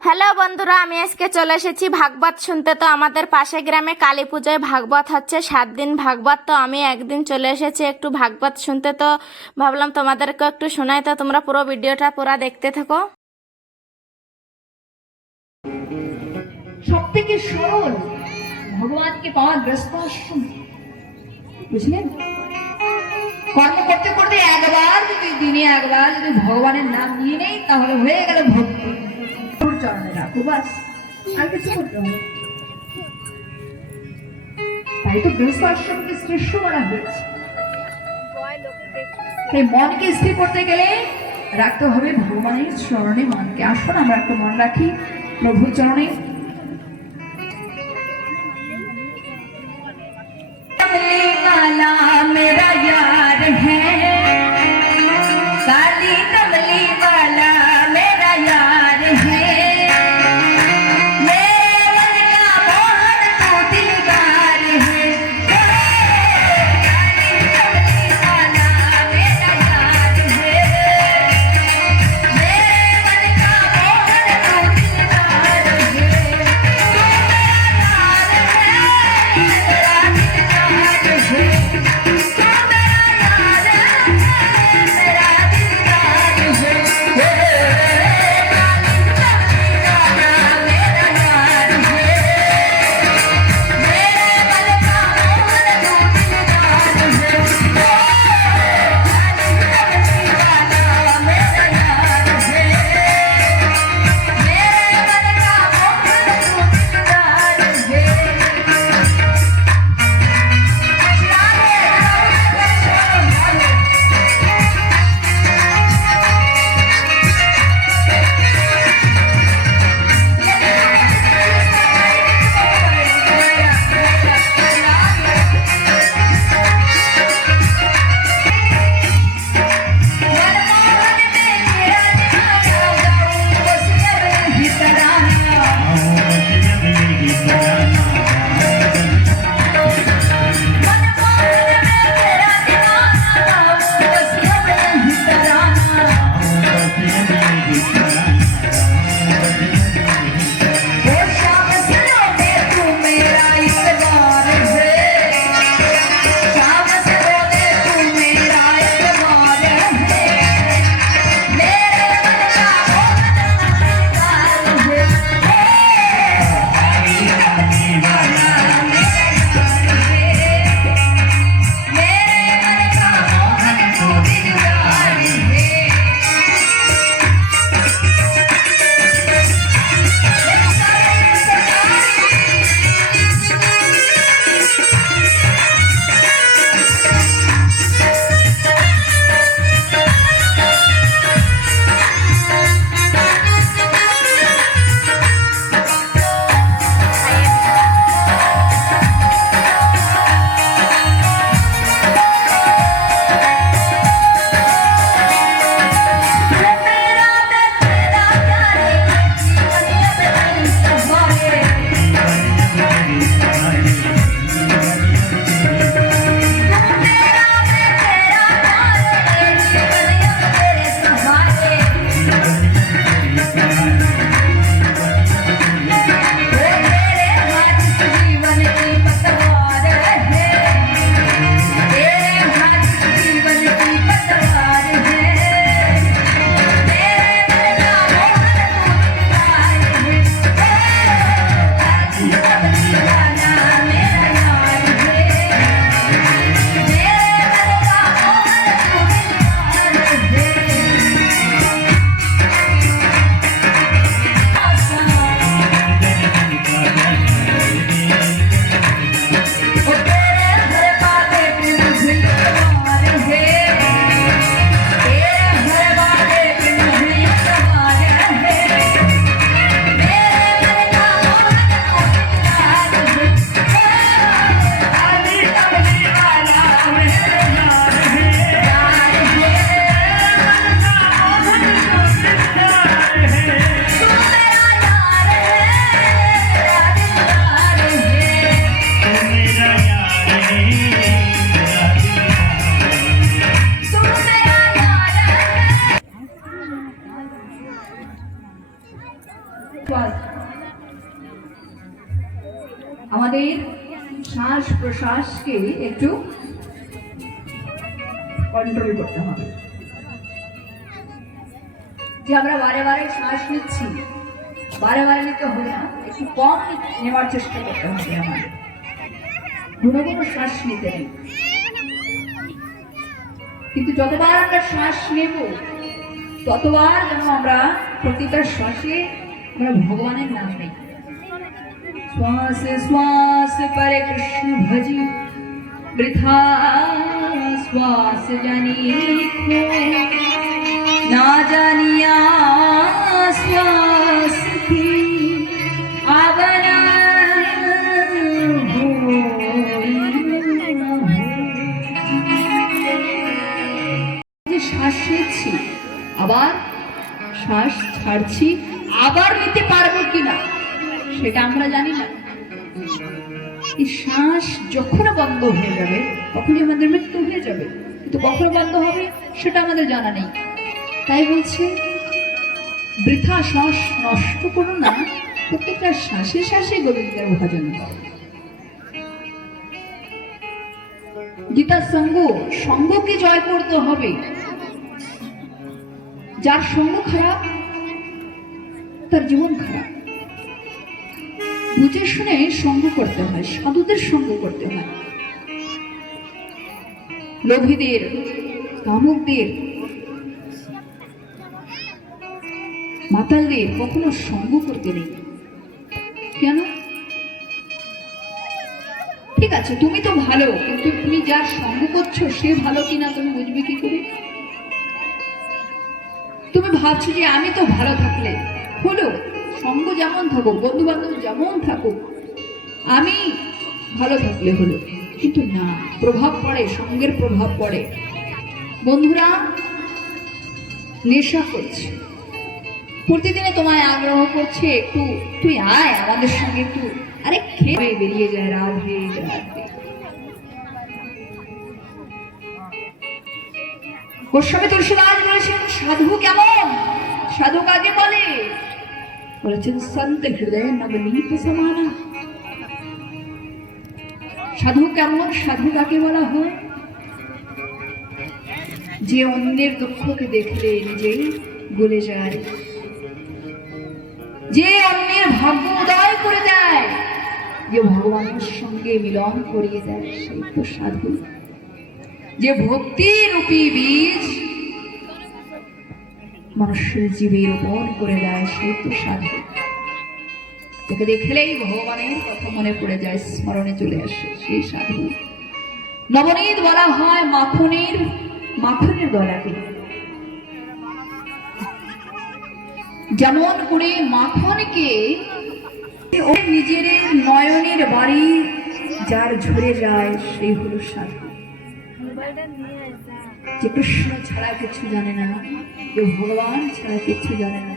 Hello বন্ধুরা, আমি আজকে চলে এসেছি ভাগবত শুনতে। তো আমাদের পাশে গ্রামে কালী পুজোয় ভাগবত হচ্ছে, সাত দিন ভাগবত। তো আমি একদিন চলে এসেছি একটু ভাগবত শুনতে। তো ভাবলাম তোমাদেরকে একটু শোনাই। তো তোমরা পুরো ভিডিওটা পুরো দেখতে থাকো। সব থেকে সরল, ভগবানকে বুঝলেন কর্ম করতে করতে একবার যদি দিনে একবার যদি ভগবানের নাম নিয়ে নেই, তাহলে হয়ে গেল ভক্তি। চরণে রাখো বাস। আর কিছু করতে হবে তাই তো গৃহস্থ আশ্রমকে শ্রেষ্ঠ হয়েছে। মনকে স্থির করতে গেলে রাখতে হবে ভগবানের চরণে মনকে। আসুন, আমরা একটু মন রাখি। প্রভুর চরণে। শ্বাস প্রশ্বাসকে একটু কন্ট্রোল করতে হবে। যে আমরা বারে বারে শ্বাস নিচ্ছি, বারে বারে নিতে হবে না, একটু কম নেওয়ার চেষ্টা করতে হবে আমাদের। ঘন ঘন শ্বাস নিতে নেই কিন্তু যতবার আমরা শ্বাস নেব, ততবার যেন আমরা প্রতিটা শ্বাসে আমরা ভগবানের নাম শ্বাস পরে কৃষ্ণ ভজি বৃথা শ্বাস জানি না জানিয়া শ্বাস কি আবনা যে শ্বাস নিচ্ছি আবার? শ্বাস ছাড়ছি। আবার নিতে পারব কিনা? সেটা আমরা জানি না। এই শ্বাস যখন বন্ধ হয়ে যাবে, তখনই আমাদের মৃত্যু হয়ে যাবে। কিন্তু কখন বন্ধ হবে, সেটা আমাদের জানা নেই। তাই বলছে, বৃথা শ্বাস নষ্ট করো না, প্রত্যেকটা শ্বাসে শ্বাসে গোবিন্দের ভজন করো। গীতার সঙ্গ, সঙ্গকে জয় করতে হবে। যার সঙ্গ খারাপ, তার জীবন খারাপ। বুঝে শুনে সঙ্গ করতে হয়, সাধুদের সঙ্গ করতে হয়। লোভীদের, কামুকদের, মাতালদের কখনো সঙ্গ করতে নেই। কেন? ঠিক আছে, তুমি তো ভালো, কিন্তু তুমি যার সঙ্গ করছ সে ভালো কিনা তুমি বুঝবে কি করে? তুমি ভাবছ যে আমি তো ভালো থাকলে, হলো? সঙ্গ যেমন থাকুক বন্ধু বান্ধব যেমন থাকুক, আমি ভালো থাকলে হলো। কিন্তু না, প্রভাব পড়ে, সঙ্গের প্রভাব পড়ে। বন্ধুরা, নেশা করছে। প্রতিদিনে তোমায় আগ্রহ করছে একটু, তুই আয় আমাদের সঙ্গে একটু। আরে খেয়ে বেরিয়ে যায় রাধে রাধে গোস্বামী তুলসীদাস বলেছেন, সাধু কেমন? সাধু কাকে বলে? বলেছেন হৃদয় নবনীত সমানা সাধু কেমন সাধু কাকে বলা হয় যে অন্যের দুঃখকে দেখলে নিজেই গলে যায় যে অন্যের ভাগ্য উদয় করে দেয় যে ভগবানের সঙ্গে মিলন করিয়ে দেয় সেই তো সাধু যে ভক্তি রূপী বীজ মানুষের জীবে রোপণ করে দেয় সেই তো সাধু যাকে দেখলেই ভগবানের কথা মনে পড়ে যায়, স্মরণে চলে আসে সেই সাধু। নবনীত বলা হয় মাখনের মাখনের গলাকে। যেমন করে মাখনকে নিজের নয়নের বাড়ি যার ঝরে যায়, সেই হলো সাধু। যে কৃষ্ণ ছাড়া কিছু জানে না যে ভগবান ছাড়া কিছু জানে না,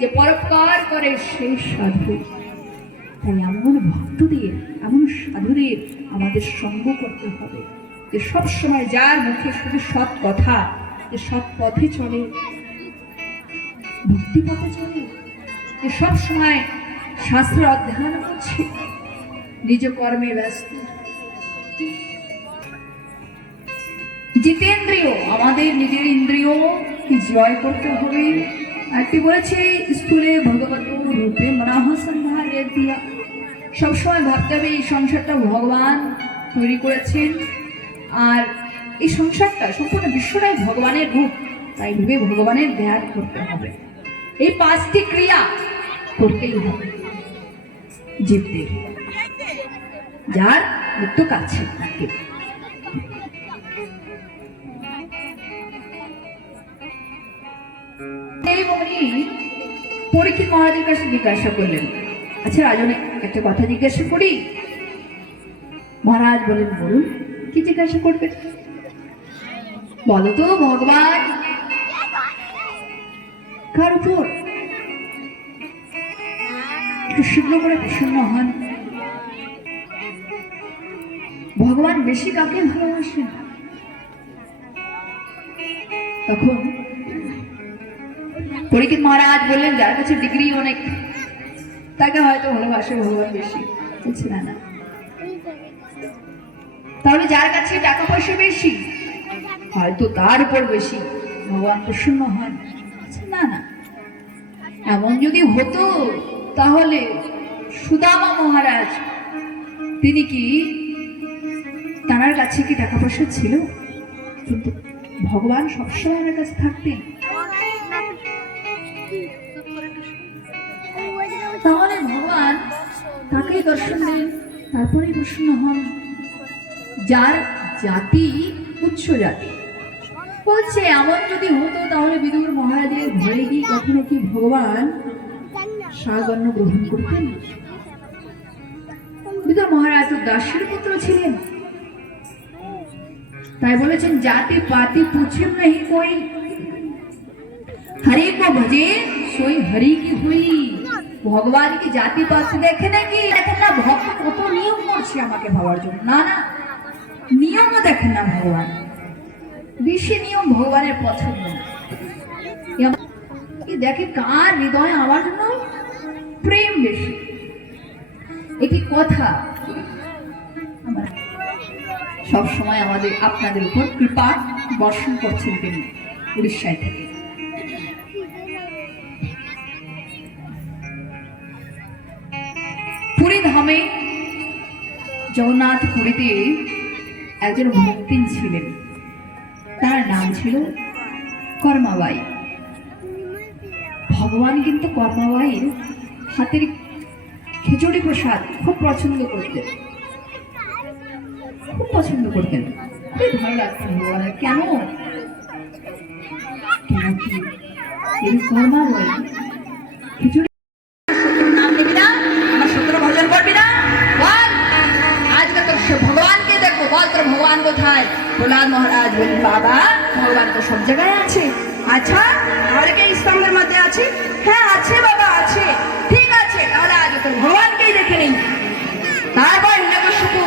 যে পরোপকার করে সেই সাধু। তাই এমন ভক্তদের এমন সাধুদের আমাদের সঙ্গ করতে হবে, যে সব সময় যার মুখে শুধু সৎ কথা, যে সৎ পথে চলে, ভক্তি পথে চলে, যে সব সময় শাস্ত্র অধ্যয়ন করছে, নিজ কর্মে ব্যস্ত। জিতেন্দ্রিয়, আমাদের নিজের ইন্দ্রিয় জয় করতে হবে একটি বলেছে স্কুলে ভগবত রূপে মনাহ সন্ধ্যা দিয়া সবসময় ভাবতে হবে এই সংসারটা ভগবান তৈরি করেছেন আর এই সংসারটা সম্পূর্ণ বিশ্বটাই ভগবানের রূপ তাই ভেবে ভগবানের ধ্যান করতে হবে এই পাঁচটি ক্রিয়া করতেই হবে জীবদের যার মৃত্যু কাছে থাকে পরীক্ষিত মহারাজের কাছে জিজ্ঞাসা করলেন। আচ্ছা রাজন একটা কথা জিজ্ঞাসা করি। মহারাজ বলেন বলুন, কি জিজ্ঞাসা করবেন? ভগবান। কার উপর? শীঘ্র করে প্রসন্ন হন। ভগবান বেশি কাকে ভালোবাসেন? তখন পরীক্ষিত মহারাজ বললেন, যার কাছে ডিগ্রি অনেক, তাকে হয়তো ভালোবাসে ভগবান বেশি। বলছে, না না। তাহলে যার কাছে টাকা পয়সা বেশি, হয়তো তার উপর বেশি ভগবান প্রসন্ন হন। না না। এমন যদি হতো, তাহলে সুদামা মহারাজ, তিনি কি তার কাছে কি টাকা পয়সা ছিল? কিন্তু ভগবান সবসময় আমার কাছে থাকতেন। তাকেই দর্শন দেন তারপরে প্রশ্ন হন। যার জাতি উচ্চ জাতি। বলছে, এমন যদি হতো তাহলে বিদুর মহারাজের ঘরে গিয়ে কখনো কি ভগবান সাগণ্য গ্রহণ করতেন? বিদুর মহারাজ তো দাসের পুত্র ছিলেন। তাই বলেছেন, জাতি পাতি পুছেন নাহি কই। হরে কো ভজে, সোই হরি কি হুই। ভগবান কি জাতি পাত দেখে নাকি? দেখেন না, ভক্ত কত নিয়ম করছে আমাকে ভাবার জন্য। না না, নিয়মও দেখেন না ভগবান। বেশি নিয়ম ভগবানের পছন্দ দেখে, কার হৃদয় আমার জন্য প্রেম বেশি? এটি কথা সব সময় আমাদের, আপনাদের উপর কৃপা বর্ষণ করছেন তিনি উড়িষ্যায় থেকে। পুরী ধামে জগন্নাথ পুরীতে একজন ভক্তিন ছিলেন। তার নাম ছিল কর্মাবাই ভগবান কিন্তু কর্মাবাইয়ের হাতের খিচুড়ি প্রসাদ খুব পছন্দ করতেন। খুব পছন্দ করতেন। খুবই ভালো লাগতো ভগবানের। কেন? কেন কর্মাবাই খিচুড়ি ভগবান কোথায়? প্রহ্লাদ মহারাজ বলি বাবা, ভগবান তো সব জায়গায় আছে। আচ্ছা তাহলে কি স্তম্ভের মধ্যে আছে? হ্যাঁ আছে বাবা, আছে। ঠিক আছে, তাহলে আগে তো ভগবানকেই দেখে নিন। তারপর হিরণ্যকশিপু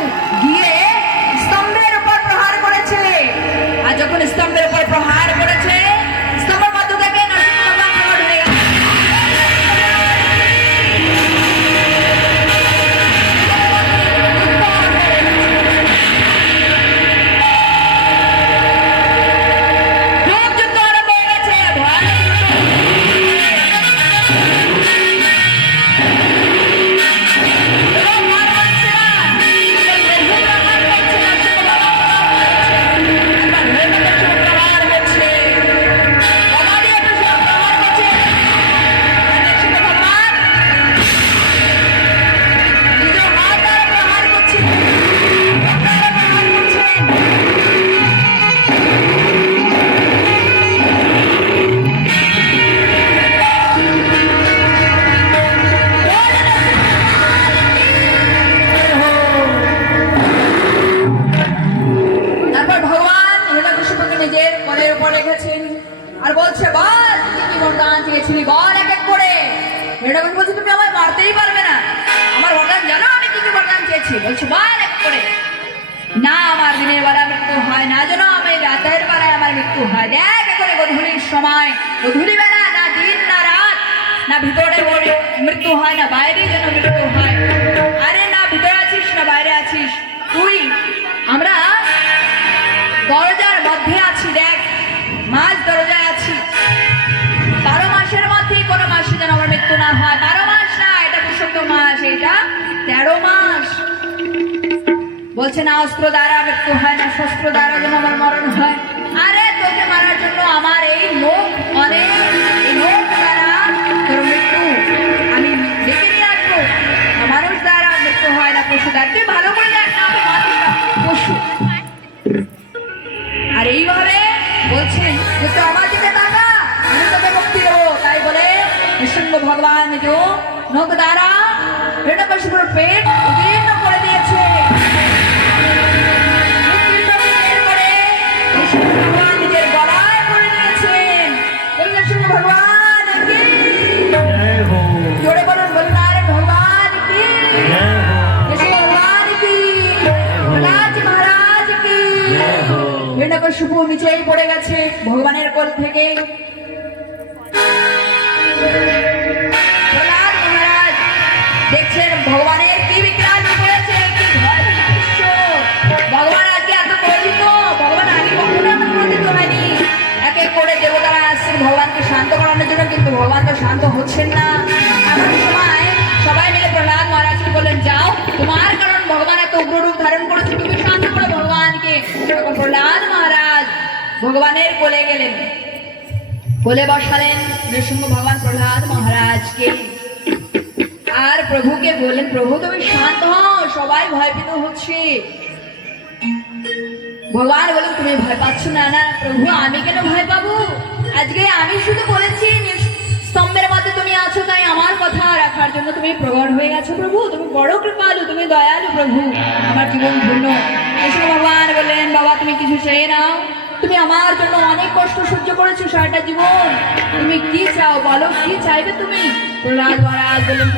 বলছে, না অস্ত্র দ্বারা মৃত্যু হয় না শস্ত্র দ্বারা যেন আমার মরণ হয়। আরে, তোকে মারার জন্য আমার এই লোক অনেক লোক দ্বারা মানুষ দ্বারা হয় না, পশু আর এইভাবে তো তাই বলে ভগবান পেট শুভ নিচেই পড়ে গেছে ভগবানের কোল থেকে। দেখছেন ভগবানের কি বিক্রান্ত ভগবান এত ভগবান হয়নি করে দেবতারা আসছেন, ভগবানকে শান্ত করানোর জন্য, কিন্তু ভগবান তো শান্ত হচ্ছেন না। ভগবানের কোলে গেলেন। কোলে বসালেন নৃসিংহ ভগবান প্রহ্লাদ মহারাজকে। আর প্রভুকে বললেন, প্রভু, তুমি শান্ত হও, সবাই ভয়ভীত হচ্ছে। ভগবান বলেন তুমি ভয় পাচ্ছ না না, প্রভু, আমি কেন ভয় পাবো? আজকে আমি শুধু বলেছি স্তম্ভের মধ্যে তুমি আছো, তাই আমার কথা রাখার জন্য তুমি প্রগট হয়ে গেছো প্রভু। তুমি বড় কৃপালু, তুমি দয়ালু প্রভু, আমার জীবন ধন্য। কৃষ্ণ ভগবান বললেন, বাবা, তুমি কিছু চেয়ে নাও। তুমি আমার জন্য অনেক কষ্ট সহ্য করেছ সারাটা জীবন। তুমি কি চাও বলো? কি চাইবে তুমি?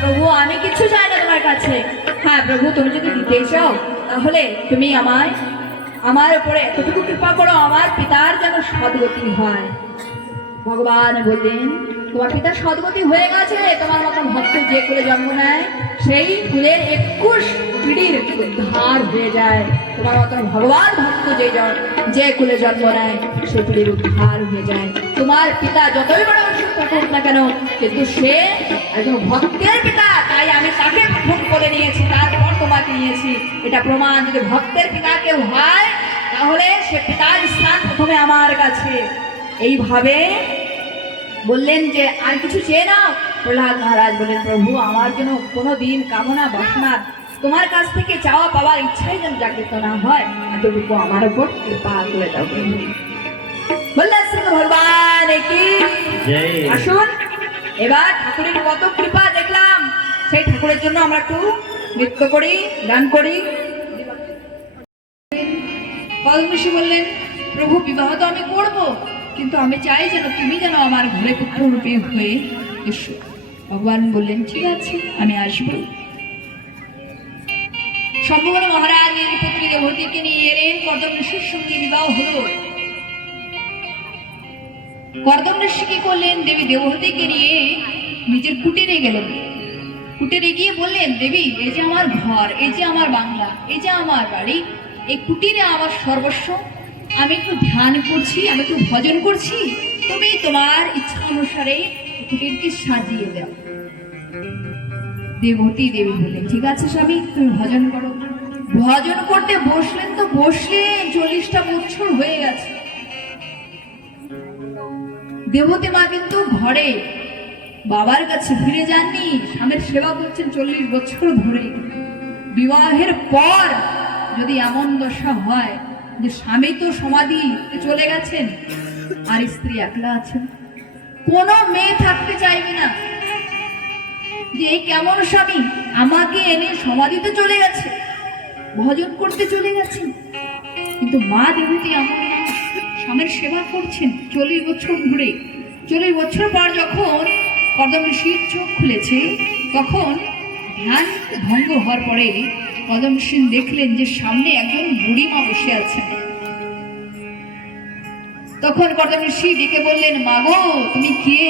প্রভু, আমি কিছু চাই না তোমার কাছে। হ্যাঁ প্রভু, তুমি যদি দিতে চাও, তাহলে তুমি আমায়, আমার উপরে এতটুকু কৃপা করো, আমার পিতার যেন সদ্গতি হয়। ভগবান বললেন, তোমার পিতা সদ্গতি হয়ে গেছে, তোমার মতন ভক্ত যে করে জন্ম নেয় সেই ফুলের একুশ পিড়ির উদ্ধার হয়ে যায়। তোমার মতন ভগবান ভক্ত যে জন- যে কুলে জন্ম নেয় সেই পিড়ির উদ্ধার হয়ে যায়। তোমার পিতা যতই বড় অসুস্থ থাকুক না কেন, কিন্তু সে একজন ভক্তের পিতা, তাই আমি তাকে প্রথম করে নিয়েছি, তারপর তোমাকে নিয়েছি। এটা প্রমাণ, যদি ভক্তের পিতা কেউ হয়, তাহলে সে পিতার স্থান প্রথমে আমার কাছে। এইভাবে বললেন যে, আর কিছু চেয়ে নাও? প্রহ্লাদ মহারাজ বললেন প্রভু আমার জন্য কোনো দিন কামনা বাসনা তোমার কাছ থেকে চাওয়া পাওয়ার ইচ্ছাই যেন জাগৃত না হয় এতটুকু আমার উপর কৃপা করে দাও বললেন ভগবান কি আসুন। এবার ঠাকুরের কত কৃপা দেখলাম সেই ঠাকুরের জন্য আমরা একটু নৃত্য করি গান করি। কলমুষি বললেন প্রভু বিবাহ তো আমি করব কিন্তু আমি চাই যেন তুমি যেন আমার ঘরে পুত্র রূপে হয়ে এসো। ভগবান বললেন, ঠিক আছে, আমি আসব। সম্পূর্ণ মহারাজ নিজের পুত্রী দেবতীকে নিয়ে এলেন। কর্দম ঋষির সঙ্গে বিবাহ হলো। কর্দম ঋষি কি করলেন? দেবী দেবহতীকে নিয়ে নিজের কুটিরে গেলেন। কুটিরে গিয়ে বললেন, দেবী, এই যে আমার ঘর, এই যে আমার বাংলা, এই যে আমার বাড়ি, এই কুটিরে আমার সর্বস্ব। আমি একটু ধ্যান করছি, আমি একটু ভজন করছি। তুমি তোমার ইচ্ছা অনুসারে কুটিরকে সাজিয়ে দাও দেবতী দেবী বললেন ঠিক আছে স্বামী, তুমি ভজন করো। ভজন করতে বসলেন তো বসলেন চল্লিশটা বছর হয়ে গেছে। দেবতী মা কিন্তু ঘরে, বাবার কাছে ফিরে যাননি, স্বামীর সেবা করছেন চল্লিশ বছর ধরে। বিবাহের পর যদি এমন দশা হয় যে স্বামী তো সমাধি চলে গেছেন, আর স্ত্রী একলা আছেন কোনো মেয়ে থাকতে চাইবে না। যে কেমন স্বামী আমাকে এনে সমাধিতে চলে গেছে, ভজন করতে চলে গেছে। কিন্তু মা দেবতী এমন স্বামীর সেবা করছেন চল্লিশ বছর ঘুরে চল্লিশ বছর পর যখন কদম ঋষির চোখ খুলেছে, তখন ধ্যান ভঙ্গ হওয়ার পরে কদম ঋষি দেখলেন যে সামনে একজন বুড়ি মা বসে আছেন। তখন কদম ঋষি ডেকে বললেন, মাগো, তুমি কে?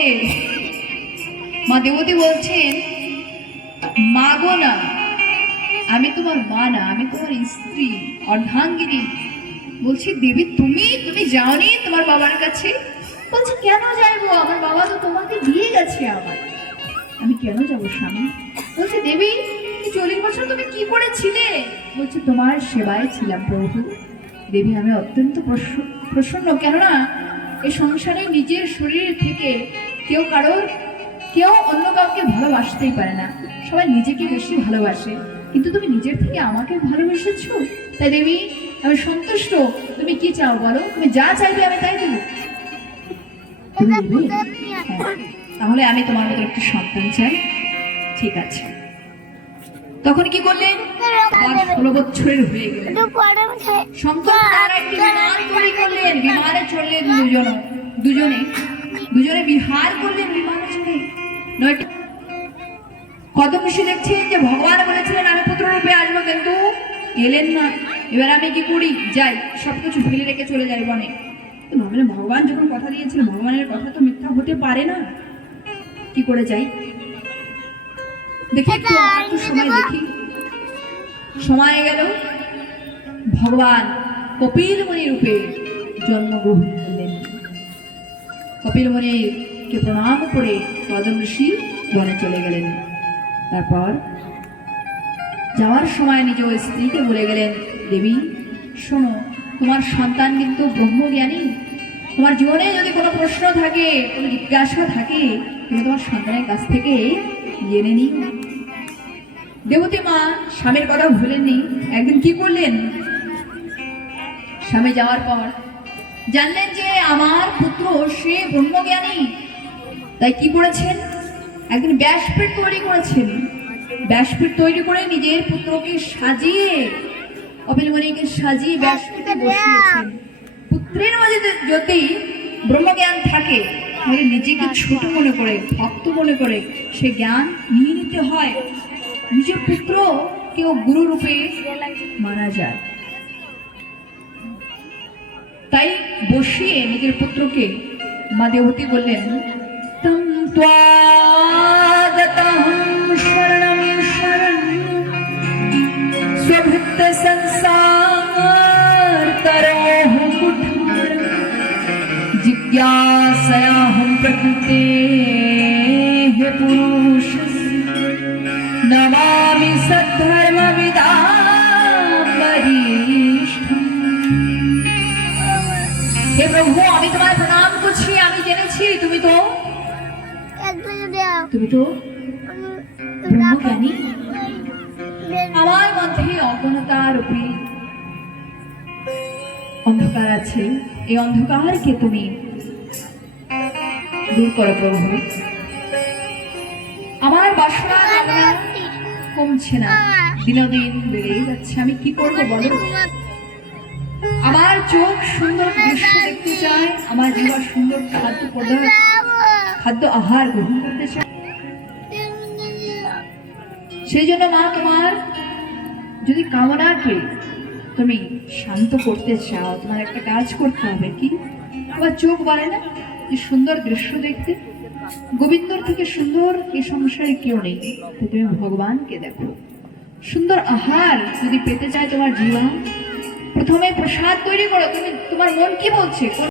মা দেবতী বলছেন, মাগো না, আমি তোমার মা না, আমি তোমার স্ত্রী, অর্ধাঙ্গিনী। বলছি, দেবী, তুমি তুমি যাওনি তোমার বাবার কাছে? বলছে, কেন যাইবো? আমার বাবা তো তোমাকে দিয়ে গেছে আমার আমি, কেন যাব স্বামী? বলছে, দেবী চল্লিশ বছর তুমি কি করেছিলে? বলছে, তোমার সেবায় ছিলাম প্রভু। দেবী আমি অত্যন্ত প্রসন্ন। কেননা এই সংসারে নিজের শরীর থেকে কেউ কারোর কেউ অন্য কাউকে ভালোবাসতেই পারে না। সবাই নিজেকে বেশি ভালোবাসে। কিন্তু তুমি নিজের থেকে আমাকে ভালোবেসেছো? তাই দেবী আমি সন্তুষ্ট। তুমি কি চাও বলো? তুমি যা চাইবে আমি তাই দেবো? হ্যাঁ। তাহলে আমি তোমার মতো একটি সন্তান চাই। ঠিক আছে। তখন কি করলেন? আর ষোলো বছরের হয়ে। গেলেন শঙ্কর তারা একটি বিমান তৈরি করলেন বিমানে চড়লেন দুজন। দুজনে? দুজনে বিহার করলেন বিমানে চড়ে নয়টি কদম ঋষি দেখছেন যে ভগবান বলেছিলেন আমি পুত্র রূপে আসব কিন্তু এলেন না। এবার আমি কি করি? যাই সবকিছু ফেলে রেখে চলে যাই বনে। তো ভাবলেন ভগবান যখন কথা দিয়েছিলেন ভগবানের কথা তো মিথ্যা হতে পারে না। কি করে যাই? দেখি একটু সময় দেখি। সময় গেল। ভগবান কপিল মুনি রূপে জন্মগ্রহণ করলেন। কপিল মুনি কে প্রণাম করে কদম ঋষি বনে চলে গেলেন। তারপর যাওয়ার সময় নিজ স্ত্রীকে বলে গেলেন, দেবী, শোনো, তোমার সন্তান কিন্তু ব্রহ্মজ্ঞানী। তোমার জীবনে যদি কোনো প্রশ্ন থাকে, কোনো জিজ্ঞাসা থাকে, তুমি তোমার সন্তানের কাছ থেকে জেনে নিও। দেবতী মা স্বামীর কথা ভুলেননি। একদিন কি করলেন? স্বামী যাওয়ার পর জানলেন যে আমার পুত্র সে ব্রহ্মজ্ঞানী। তাই কি করেছেন? একদিন ব্যাসপীঠ তৈরি করেছেন। ব্যাসপীঠ তৈরি করে নিজের পুত্রকে সাজিয়ে অবিলমণিকে সাজিয়ে ব্যাসপীঠে বসিয়েছেন। পুত্রের মাঝে যদি ব্রহ্মজ্ঞান থাকে, তাহলে নিজেকে ছোট মনে করে, ভক্ত মনে করে সে জ্ঞান নিয়ে নিতে হয়। নিজের পুত্র কেউ গুরু রূপে মারা যায়। তাই বসিয়ে নিজের পুত্রকে মা দেবতী বললেন তম স্বভৃত্ত সংসার তরোহ কুঠার জিজ্ঞাসয়াহম প্রকৃতে তুমি ব্রহ্মজ্ঞানী। আমার মধ্যে অজ্ঞানতার উপরে অন্ধকার আছে। এই অন্ধকারকে তুমি দূর করো প্রভু। আমার বাসনা কমছে না। দিনদিন বেড়েই যাচ্ছে। আমি কি করব বলো? আমার চোখ সুন্দর দৃশ্য দেখতে চায়। আমার জিবা সুন্দর খাদ্য পদার্থ খাদ্য আহার গ্রহণ করতে চায়। সেই জন্য মা তোমার যদি কামনাকে তুমি শান্ত করতে চাও, তোমার একটা কাজ করতে হবে কি? তোমার চোখ বলে না? যে সুন্দর দৃশ্য দেখতে। গোবিন্দর থেকে সুন্দর এই সংসারে কেউ নেই। তো তুমি ভগবানকে দেখো। সুন্দর আহার যদি পেতে চায় তোমার জীবন, প্রথমে প্রসাদ তৈরি করো। তুমি, তোমার মন কি বলছে?